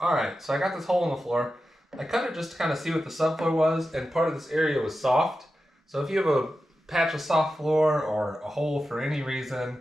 Alright, so I got this hole in the floor. I cut it just to kind of see what the subfloor was, and part of this area was soft. So if you have a patch of soft floor or a hole for any reason,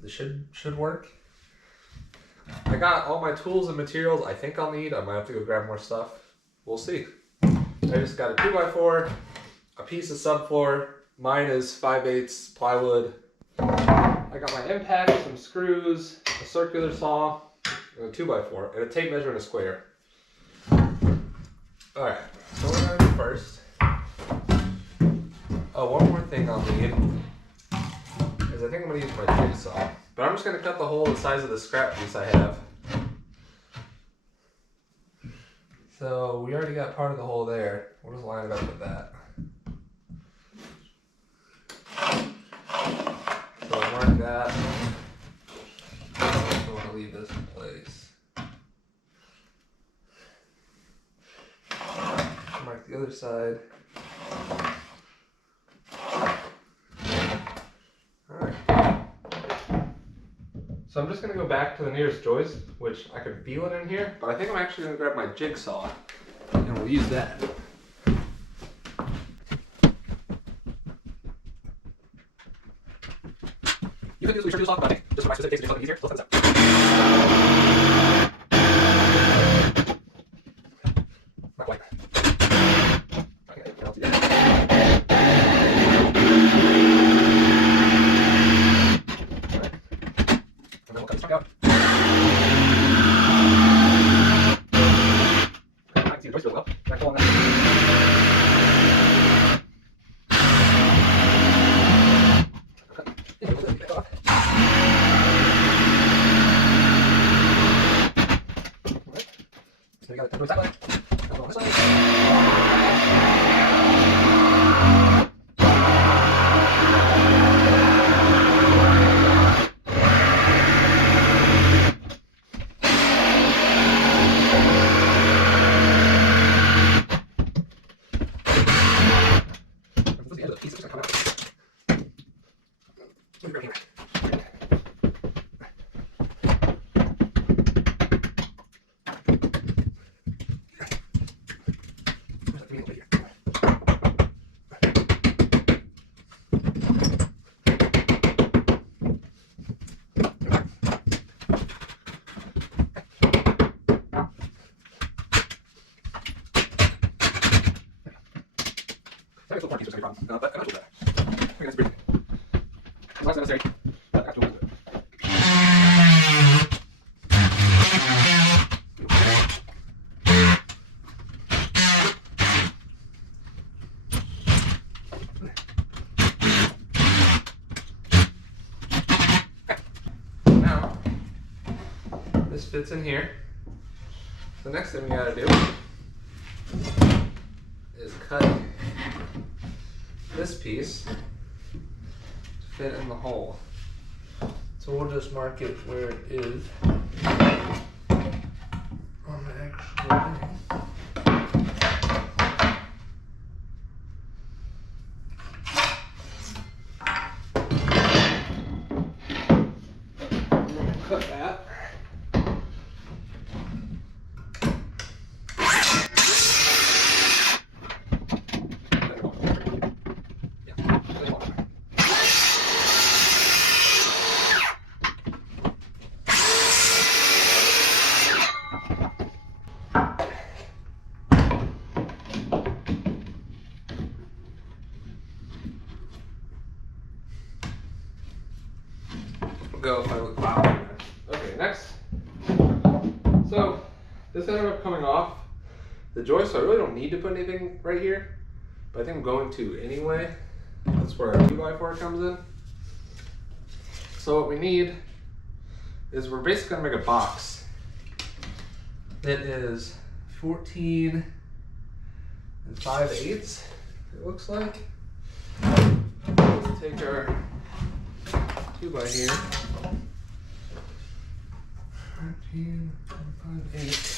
this should work. I got all my tools and materials I think I'll need. I might have to go grab more stuff. We'll see. I just got a 2x4, a piece of subfloor. Mine is 5/8 plywood. I got my impact, some screws, a circular saw, and a 2x4, and a tape measure and a square. Alright, so what we're gonna do first. Oh, one more thing I'll need is I think I'm gonna use my jigsaw. But I'm just gonna cut the hole the size of the scrap piece I have. So we already got part of the hole there. We'll just line it up with that. So I'll mark that. I want to leave this in place. Mark the other side. Alright. So I'm just going to go back to the nearest joist, which I can feel it in here, but I think I'm actually going to grab my jigsaw and we'll use that. You can do this with your jigsaw, but I think just for my specific case, it's something easier, so let's cut this out. Not quite. Okay, I'll do that. And then we'll cut this chunk out. I can see the joist really well. Can I pull on that? So we got it that way. Come on this way. The end of the piece is just gonna come out. Let me grab a hammer. But I'm not sure that. I think that's pretty good. It's not necessary, but after we'll do it. Now, this fits in here. The next thing we gotta do is cut this piece to fit in the hole. So we'll just mark it where it is on the actual thing. Cut that. Go if I look wow. Okay, next. So this ended up coming off the joist, so I really don't need to put anything right here, but I think I'm going to anyway. That's where our 2x4 comes in. So what we need is we're basically gonna make a box that is 14 and 5/8, it looks like. Let's take our 2x here. 14 and 5/8.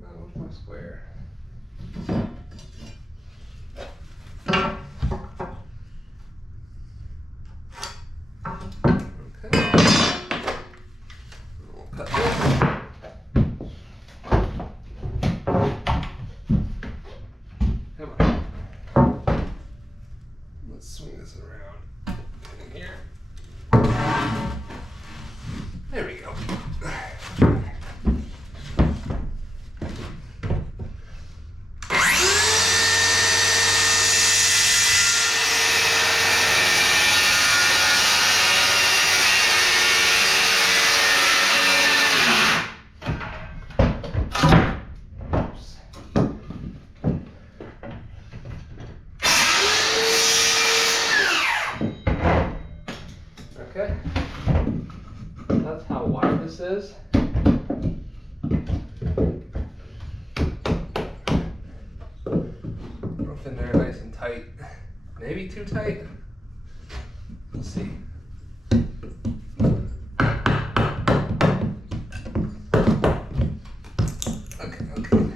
That was my square. Okay. We'll cut this. Okay, that's how wide this is. Roof in there nice and tight. Maybe too tight. Let's see. Okay, okay.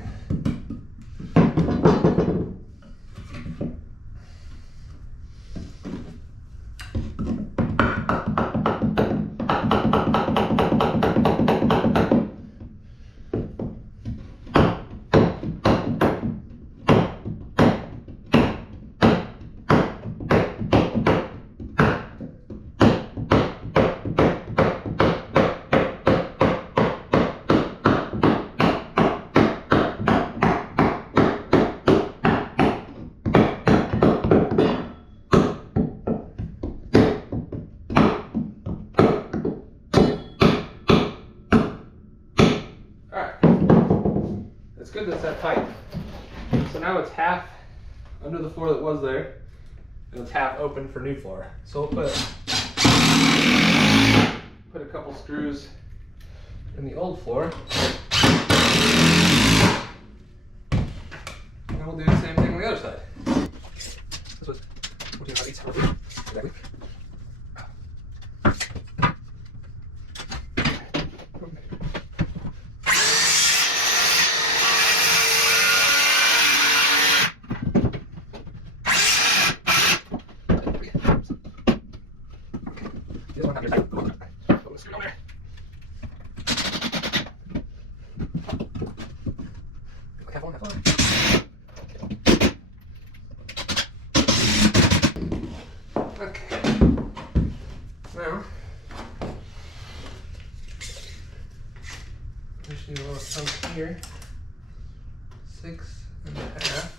It's good that's that tight. So now it's half under the floor that was there, and it's half open for new floor. So we'll put a couple screws in the old floor, and we'll do the same thing on the other side. This was 14 exactly. This one have your tight. Put a screw on there. Have one, have one. Okay. Now, I just need a little chunk here. 6.5.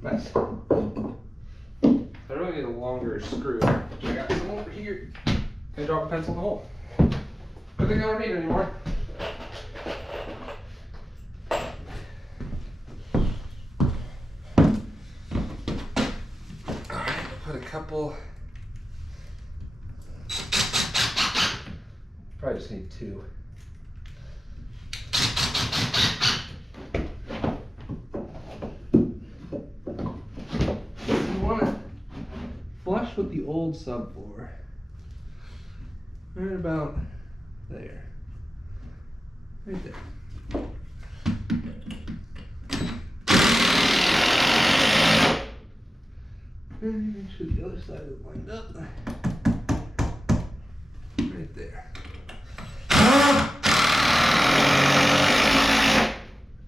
Nice. I really need a longer screw. I got some over here. Can I drop a pencil in the hole? I think I don't need it anymore. Alright, put a couple. Probably just need 2. Flush with the old subfloor. Right about there. Right there. And make sure the other side is lined up. Right there.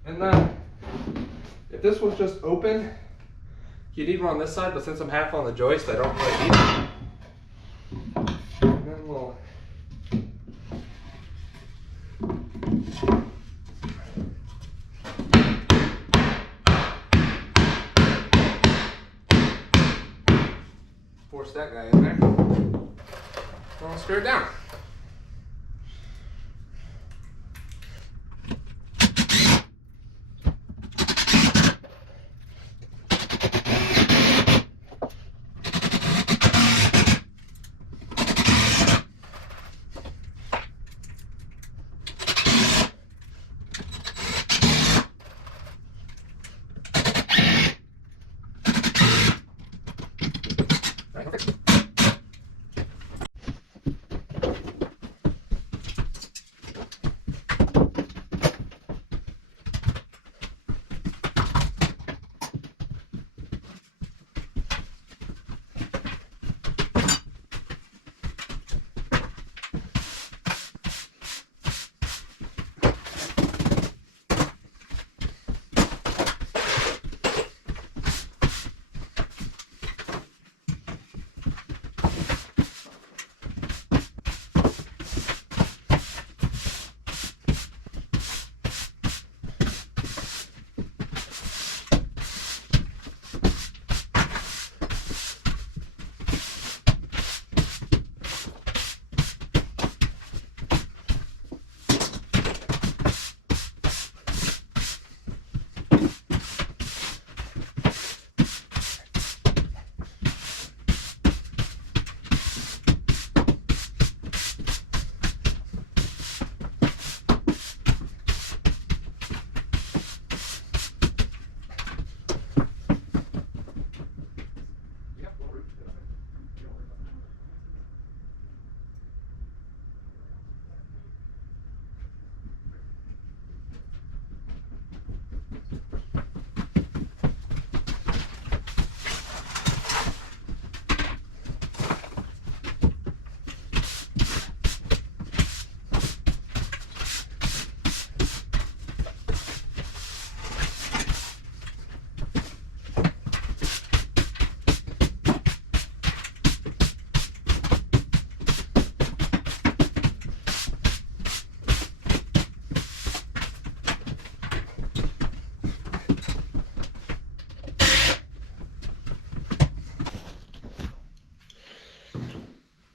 And then, if this was just open, you need one on this side, but since I'm half on the joist, I don't really need it. And then we'll force that guy in there. And I'll screw it down.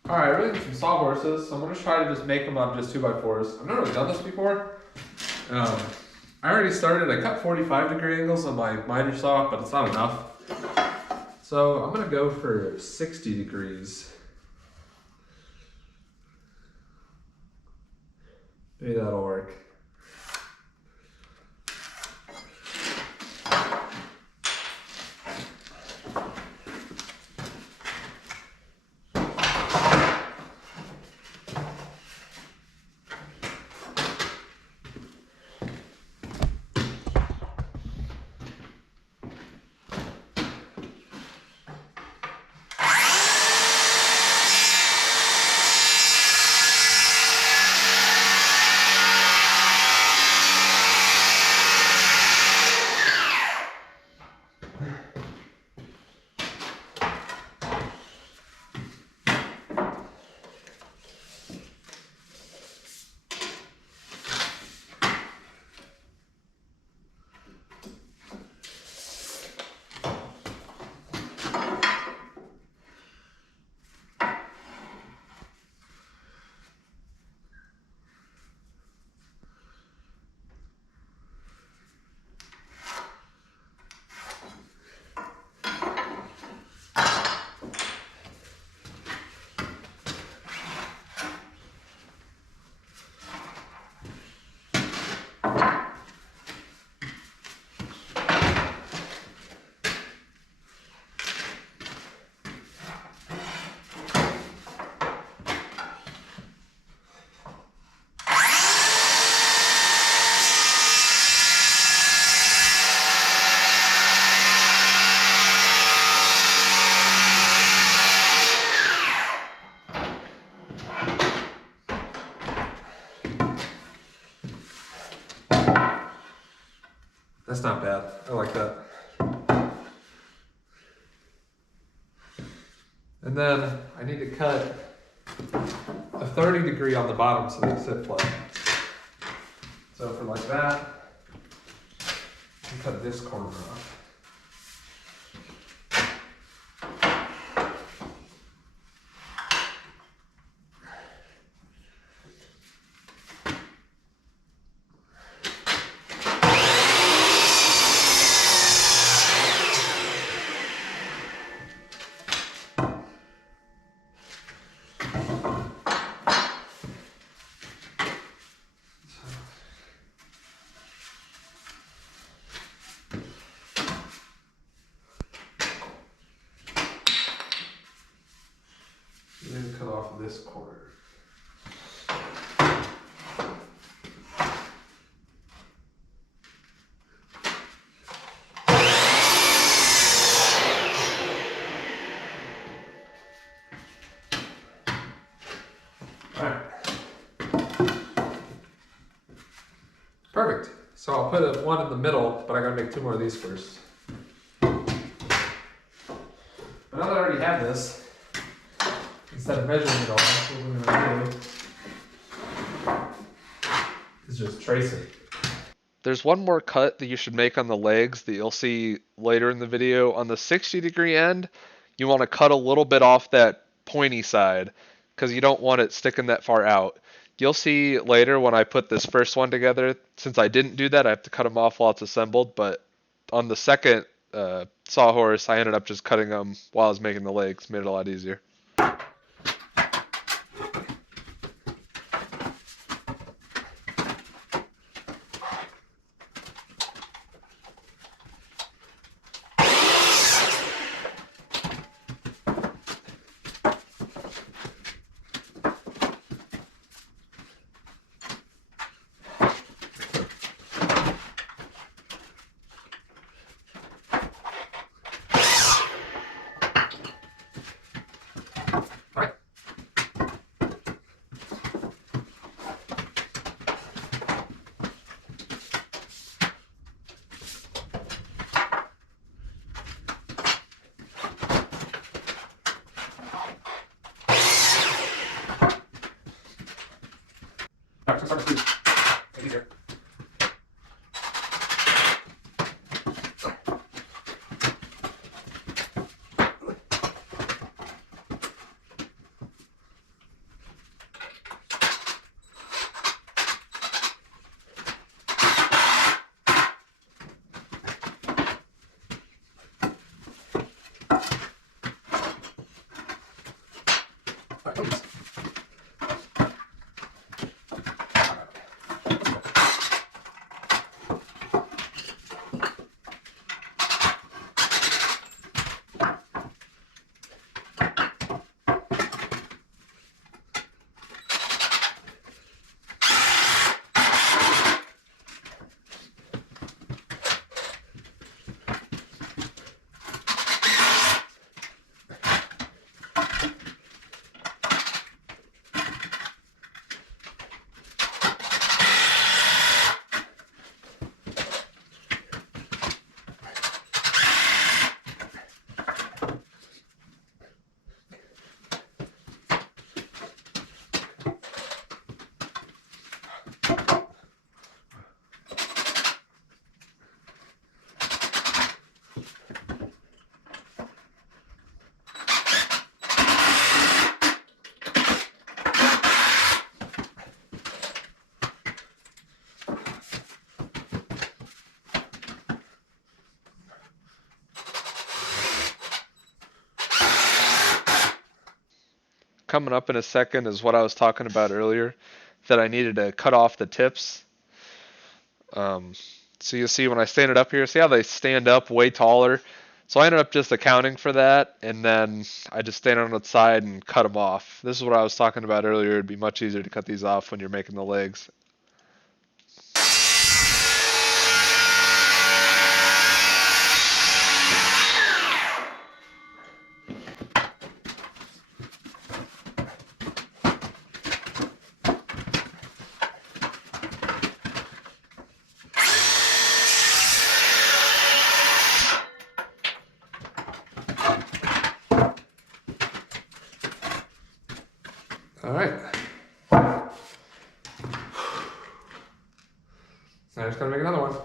All right, really need some sawhorses. So I'm gonna try to just make them on just 2x4s. I've never really done this before. I already started. I cut 45-degree angles on my miter saw, but it's not enough. So I'm gonna go for 60 degrees. Maybe that'll work. That's not bad. I like that. And then I need to cut a 30-degree on the bottom so they sit flat. So for like that, I can cut this corner off. And then cut off this corner. Alright. Perfect. So I'll put one in the middle, but I gotta make 2 more of these first. But now that I already have this, instead of measuring it all, what we're gonna do is just trace it. There's one more cut that you should make on the legs that you'll see later in the video. On the 60-degree end, you want to cut a little bit off that pointy side because you don't want it sticking that far out. You'll see later when I put this first one together, since I didn't do that, I have to cut them off while it's assembled, but on the second sawhorse, I ended up just cutting them while I was making the legs. Made it a lot easier. Easier. Coming up in a second is what I was talking about earlier, that I needed to cut off the tips. Um, so you'll see when I stand it up here, see how they stand up way taller? So I ended up just accounting for that, and then I just stand on the side and cut them off. This is what I was talking about earlier. It'd be much easier to cut these off when you're making the legs. All right. So I'm just gonna make another one.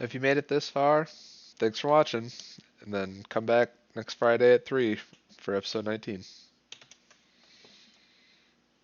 if you made it this far, thanks for watching. And then come back next Friday at 3 for episode 19.